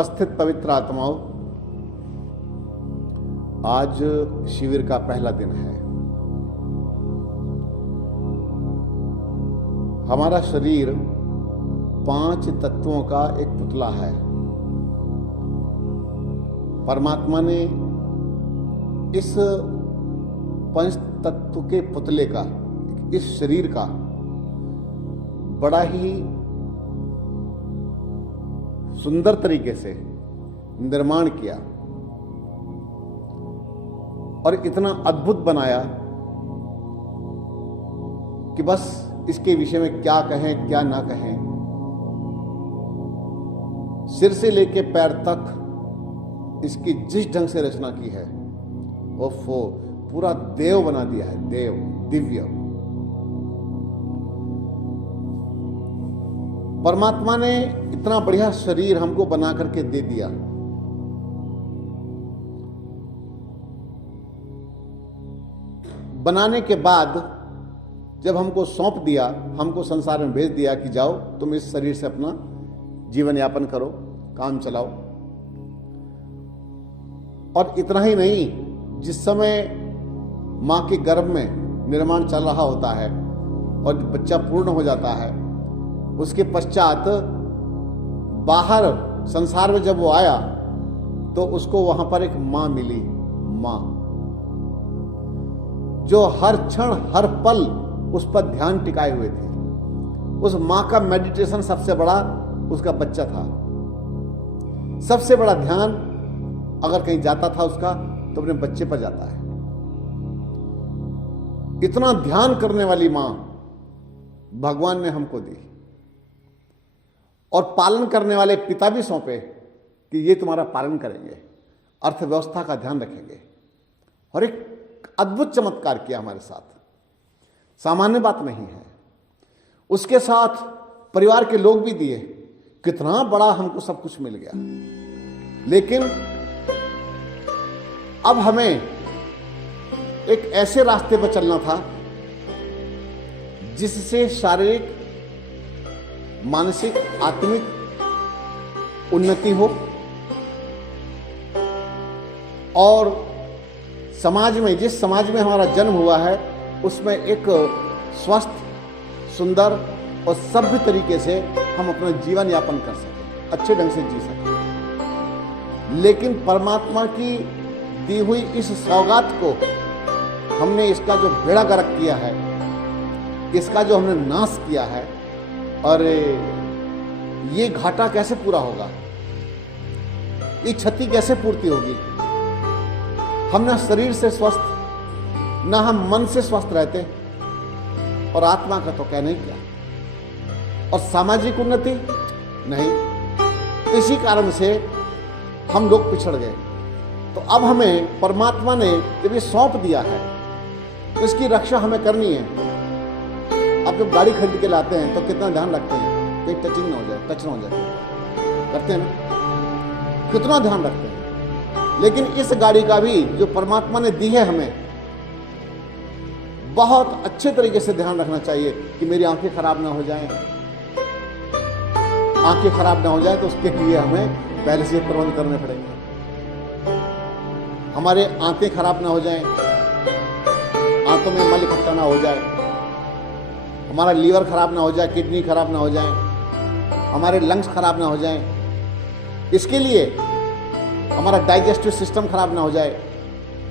उपस्थित पवित्र आत्माओं, आज शिविर का पहला दिन है। हमारा शरीर 5 तत्वों का एक पुतला है। परमात्मा ने इस 5 तत्व के पुतले का, इस शरीर का बड़ा ही सुंदर तरीके से निर्माण किया और इतना अद्भुत बनाया कि बस इसके विषय में क्या कहें क्या ना कहें। सिर से लेके पैर तक इसकी जिस ढंग से रचना की है, वो पूरा देव बना दिया है, देव, दिव्य। परमात्मा ने इतना बढ़िया शरीर हमको बना करके दे दिया। बनाने के बाद जब हमको सौंप दिया, हमको संसार में भेज दिया कि जाओ तुम इस शरीर से अपना जीवन यापन करो, काम चलाओ। और इतना ही नहीं, जिस समय मां के गर्भ में निर्माण चल रहा होता है और बच्चा पूर्ण हो जाता है, उसके पश्चात बाहर संसार में जब वो आया तो उसको वहां पर एक मां मिली, मां जो हर क्षण हर पल उस पर ध्यान टिकाए हुए थे। उस मां का मेडिटेशन सबसे बड़ा उसका बच्चा था। सबसे बड़ा ध्यान अगर कहीं जाता था उसका तो अपने बच्चे पर जाता है। इतना ध्यान करने वाली मां भगवान ने हमको दी और पालन करने वाले पिता भी सौंपे कि ये तुम्हारा पालन करेंगे, अर्थव्यवस्था का ध्यान रखेंगे। और एक अद्भुत चमत्कार किया हमारे साथ, सामान्य बात नहीं है। उसके साथ परिवार के लोग भी दिए, कितना बड़ा हमको सब कुछ मिल गया। लेकिन अब हमें एक ऐसे रास्ते पर चलना था जिससे शारीरिक, मानसिक, आत्मिक उन्नति हो और समाज में, जिस समाज में हमारा जन्म हुआ है उसमें एक स्वस्थ, सुंदर और सभ्य तरीके से हम अपना जीवन यापन कर सकें, अच्छे ढंग से जी सकें। लेकिन परमात्मा की दी हुई इस सौगात को हमने, इसका जो बेड़ा गर्क किया है, इसका जो हमने नाश किया है, और ये घाटा कैसे पूरा होगा, ये क्षति कैसे पूर्ति होगी। हम ना शरीर से स्वस्थ, ना हम मन से स्वस्थ रहते, और आत्मा का तो कहना ही क्या, और सामाजिक उन्नति नहीं। इसी कारण से हम लोग पिछड़ गए। तो अब हमें परमात्मा ने जब ये सौंप दिया है तो इसकी रक्षा हमें करनी है। आप जब गाड़ी खरीद के लाते हैं तो कितना ध्यान रखते हैं कहीं टचिंग ना हो जाए, टच ना हो जाए, करते हैं ना, कितना ध्यान रखते हैं। लेकिन इस गाड़ी का भी जो परमात्मा ने दी है हमें, बहुत अच्छे तरीके से ध्यान रखना चाहिए कि मेरी आंखें खराब ना हो जाएं। आंखें खराब ना हो जाए तो उसके लिए हमें पहले से प्रबंध करने पड़ेंगे। हमारे आंखें खराब ना हो जाएं, आंतों में मल इकट्ठा ना हो जाए, हमारा लीवर खराब ना हो जाए, किडनी खराब ना हो जाए, हमारे लंग्स खराब ना हो जाएं। इसके लिए हमारा डाइजेस्टिव सिस्टम खराब ना हो जाए,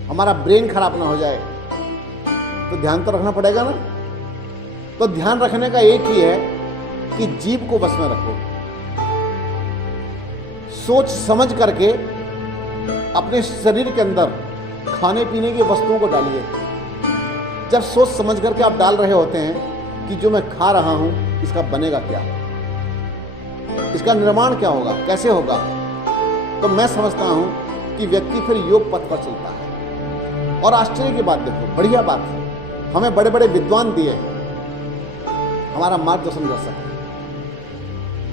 हमारा ब्रेन खराब ना हो जाए, तो ध्यान तो रखना पड़ेगा ना। तो ध्यान रखने का एक ही है कि जीभ को बस में रखो, सोच समझ करके अपने शरीर के अंदर खाने पीने की वस्तुओं को डालिए। जब सोच समझ करके आप डाल रहे होते हैं कि जो मैं खा रहा हूं इसका बनेगा क्या, इसका निर्माण क्या होगा, कैसे होगा, तो मैं समझता हूं कि व्यक्ति फिर योग पथ पर चलता है। और आश्चर्य की बात देखो, बढ़िया बात है, हमें बड़े बड़े विद्वान दिए हमारा मार्गदर्शन कर सकते।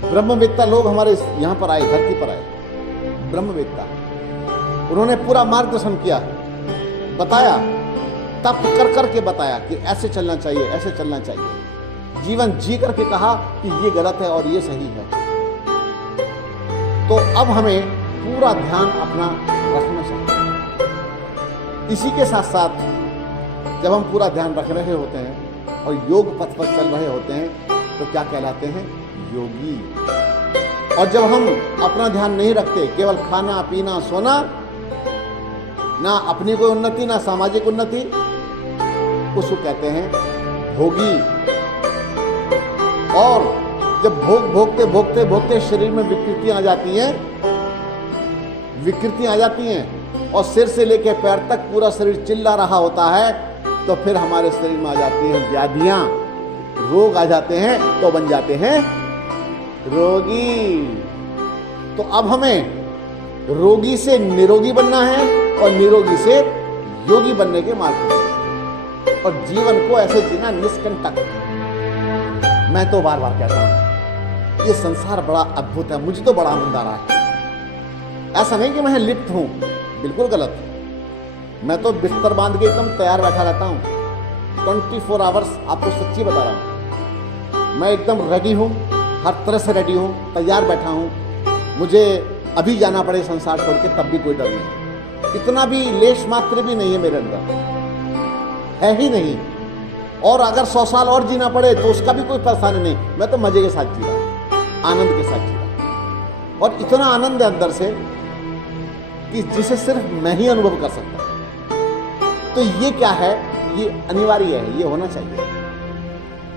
ब्रह्मवेत्ता लोग हमारे यहां पर आए, धरती पर आए, ब्रह्मवेत्ता, उन्होंने पूरा मार्गदर्शन किया, बताया, तप कर करके बताया कि ऐसे चलना चाहिए, ऐसे चलना चाहिए। जीवन जी करके कहा कि ये गलत है और ये सही है। तो अब हमें पूरा ध्यान अपना रखना चाहिए। इसी के साथ साथ जब हम पूरा ध्यान रख रहे होते हैं और योग पथ पर चल रहे होते हैं तो क्या कहलाते हैं? योगी। और जब हम अपना ध्यान नहीं रखते, केवल खाना पीना सोना, ना अपनी कोई उन्नति ना सामाजिक उन्नति, उसको कहते हैं भोगी। और जब भोगते भोगते भोगते शरीर में विकृतियां आ जाती हैं और सिर से लेकर पैर तक पूरा शरीर चिल्ला रहा होता है, तो फिर हमारे शरीर में आ जाती हैं व्याधियां, रोग आ जाते हैं, तो बन जाते हैं रोगी। तो अब हमें रोगी से निरोगी बनना है और निरोगी से योगी बनने के मार्ग पर, और जीवन को ऐसे जीना निष्कंटक। मैं तो बार बार कहता हूं ये संसार बड़ा अद्भुत है, मुझे तो बड़ा आनंद आ रहा है। ऐसा नहीं कि मैं लिप्त हूं, बिल्कुल गलत। मैं तो बिस्तर बांध के एकदम तैयार बैठा रहता हूं 24 आवर्स। आपको सच्ची बता रहा हूं, मैं एकदम रेडी हूं, हर तरह से रेडी हूं, तैयार बैठा हूं। मुझे अभी जाना पड़े संसार छोड़ के तब भी कोई डर नहीं, इतना भी लेश मात्र भी नहीं है मेरे अंदर, है ही नहीं। और अगर 100 साल और जीना पड़े तो उसका भी कोई परेशानी नहीं, मैं तो मजे के साथ जी रहा, आनंद के साथ जी रहा। और इतना आनंद है अंदर से कि जिसे सिर्फ मैं ही अनुभव कर सकता हूं। तो ये क्या है? ये अनिवार्य है, ये होना चाहिए।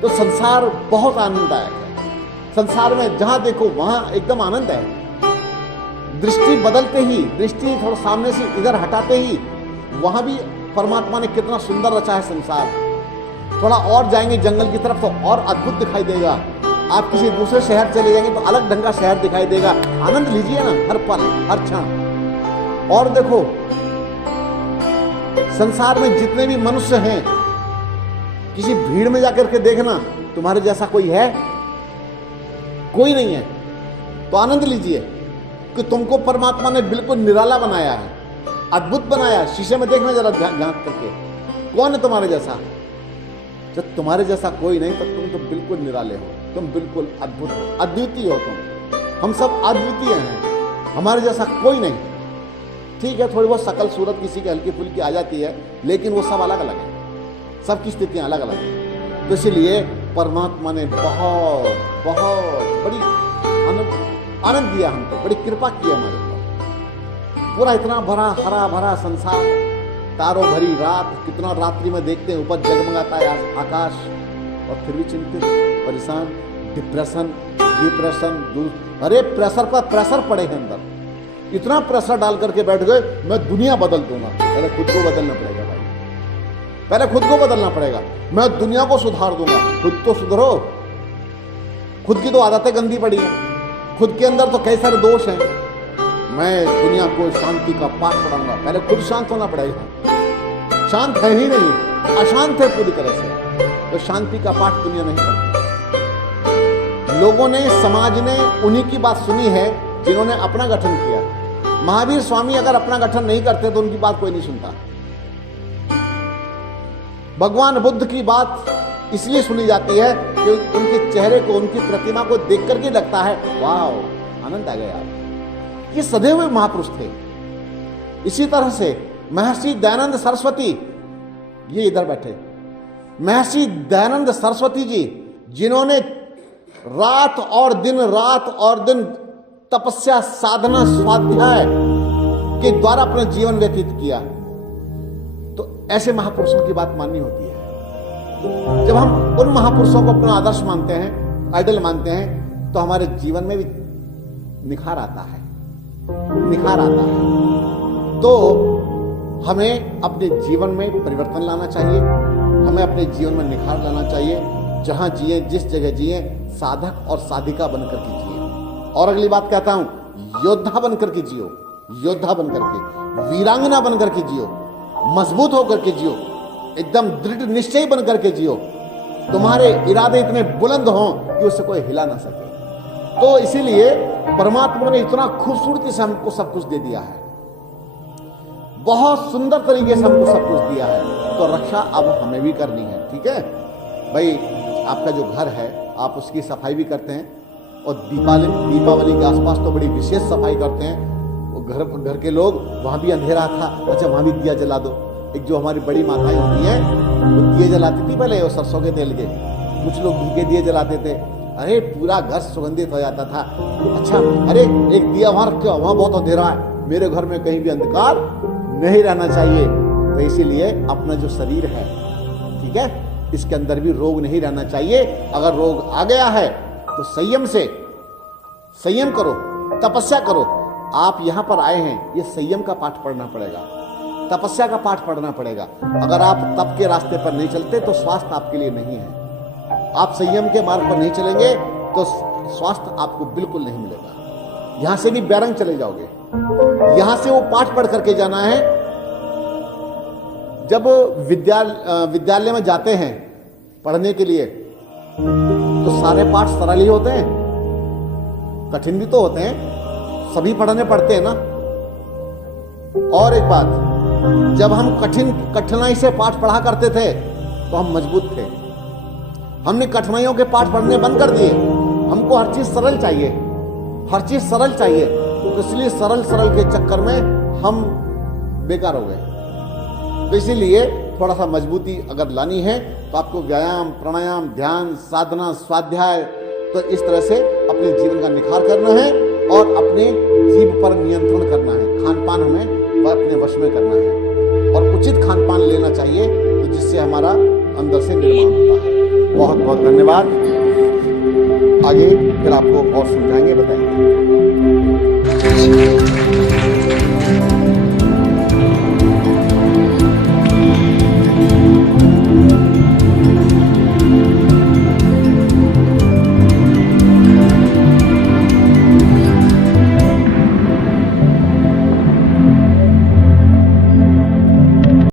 तो संसार बहुत आनंददायक है। संसार में जहां देखो वहां एकदम आनंद है। दृष्टि बदलते ही, दृष्टि थोड़ा सामने से इधर हटाते ही, वहां भी परमात्मा ने कितना सुंदर रचा है संसार। थोड़ा और जाएंगे जंगल की तरफ तो और अद्भुत दिखाई देगा। आप किसी दूसरे शहर चले जाएंगे तो अलग ढंग का शहर दिखाई देगा। आनंद लीजिए ना हर पल हर क्षण। और देखो संसार में जितने भी मनुष्य हैं, किसी भीड़ में जाकर के देखना, तुम्हारे जैसा कोई है? कोई नहीं है। तो आनंद लीजिए कि तुमको परमात्मा ने बिल्कुल निराला बनाया है, अद्भुत बनाया है। शीशे में देखना जरा झांक करके, कौन है तुम्हारे जैसा? जब तुम्हारे जैसा कोई नहीं तो तुम तो बिल्कुल निराले हो, तुम बिल्कुल अद्भुत हो, अद्वितीय हो तुम। हम सब अद्वितीय हैं, हमारे जैसा कोई नहीं। ठीक है, थोड़ी बहुत शकल सूरत किसी की हल्की फुल्की आ जाती है, लेकिन वो सब अलग अलग है, सबकी स्थितियां अलग अलग हैं। तो इसलिए परमात्मा ने बहुत बहुत बड़ी आनंद दिया हमको, बड़ी कृपा की हमारे ऊपर। पूरा इतना भरा हरा भरा संसार, तारों भरी रात, कितना रात्रि में देखते हैं ऊपर जगमगाता है आकाश, और फिर भी चिंतित, परेशान, डिप्रेशन, अरे प्रेशर पर प्रेशर पड़े हैं अंदर। इतना प्रेशर डाल करके बैठ गए, मैं दुनिया बदल दूंगा। पहले खुद को बदलना पड़ेगा भाई, पहले खुद को बदलना पड़ेगा। मैं दुनिया को सुधार दूंगा। खुद तो सुधरो, खुद की तो आदतें गंदी पड़ी हैं, खुद के अंदर तो कई सारे दोष हैं। मैं दुनिया को शांति का पाठ पढ़ाऊंगा, पहले खुद शांत होना पड़ेगा। शांत है ही नहीं, अशांत है पूरी तरह से, तो शांति का पाठ दुनिया नहीं पढ़ती। लोगों ने, समाज ने उन्हीं की बात सुनी है जिन्होंने अपना गठन किया। महावीर स्वामी अगर अपना गठन नहीं करते तो उनकी बात कोई नहीं सुनता। भगवान बुद्ध की बात इसलिए सुनी जाती है कि उनके चेहरे को, उनकी प्रतिमा को देख करके लगता है वाह आनंद आ गया। ये सधे हुए महापुरुष थे। इसी तरह से महर्षि दयानंद सरस्वती, ये इधर बैठे, महर्षि दयानंद सरस्वती जी, जिन्होंने रात और दिन तपस्या, साधना, स्वाध्याय के द्वारा अपना जीवन व्यतीत किया। तो ऐसे महापुरुषों की बात माननी होती है। जब हम उन महापुरुषों को अपना आदर्श मानते हैं, आइडल मानते हैं, तो हमारे जीवन में भी निखार आता है। तो हमें अपने जीवन में परिवर्तन लाना चाहिए, हमें अपने जीवन में निखार लाना चाहिए। जहां जिए, जिस जगह जिए, साधक और साधिका बनकर के जिए। और अगली बात कहता हूं, योद्धा बनकर के जियो, योद्धा बनकर के, वीरांगना बनकर के जियो, मजबूत होकर के जियो, एकदम दृढ़ निश्चय बनकर के जियो। तुम्हारे इरादे इतने बुलंद हों कि उससे कोई हिला ना सके। तो इसीलिए परमात्मा ने इतना खूबसूरती से हमको सब कुछ दे दिया है, बहुत सुंदर तरीके से हमको सब कुछ दिया है। तो रक्षा अब हमें भी करनी है। ठीक है भाई, आपका जो घर है आप उसकी सफाई भी करते हैं, और दीपावली के आसपास तो बड़ी विशेष सफाई करते हैं। वो घर के लोग, वहाँ भी अंधेरा था, अच्छा वहाँ भी दिया जला दो। एक जो हमारी बड़ी माताएं होती हैं वो दिए जलाती थी पहले, वो सरसों के तेल के, कुछ लोग घी के दिए जलाते थे। अरे पूरा घर सुगंधित हो जाता था। अच्छा अरे एक दिया वहाँ रख, वहाँ बहुत अंधेरा है, मेरे घर में कहीं भी अंधकार नहीं रहना चाहिए। तो इसीलिए अपना जो शरीर है, ठीक है, इसके अंदर भी रोग नहीं रहना चाहिए। अगर रोग आ गया है तो संयम करो, तपस्या करो। आप यहां पर आए हैं, ये संयम का पाठ पढ़ना पड़ेगा, तपस्या का पाठ पढ़ना पड़ेगा। अगर आप तप के रास्ते पर नहीं चलते तो स्वास्थ्य आपके लिए नहीं है। आप संयम के मार्ग पर नहीं चलेंगे तो स्वास्थ्य आपको बिल्कुल नहीं मिलेगा। यहां से भी बैरंग चले जाओगे। यहां से वो पाठ पढ़ करके जाना है। जब विद्यालय में जाते हैं पढ़ने के लिए तो सारे पाठ सरल ही होते हैं, कठिन भी तो होते हैं, सभी पढ़ने पड़ते हैं ना। और एक बात, जब हम कठिनाई से पाठ पढ़ा करते थे तो हम मजबूत थे। हमने कठिनाइयों के पाठ पढ़ने बंद कर दिए। हमको हर चीज सरल चाहिए, हर चीज सरल चाहिए, तो इसलिए सरल के चक्कर में हम बेकार हो गए। तो इसीलिए थोड़ा सा मजबूती अगर लानी है तो आपको व्यायाम, प्राणायाम, ध्यान, साधना, स्वाध्याय, तो इस तरह से अपने जीवन का निखार करना है और अपने जीभ पर नियंत्रण करना है। खान पान हमें अपने वश में करना है और उचित खान पान लेना चाहिए, तो जिससे हमारा अंदर से निर्माण होता है। बहुत बहुत धन्यवाद। आगे फिर आपको और समझाएंगे, बताएंगे।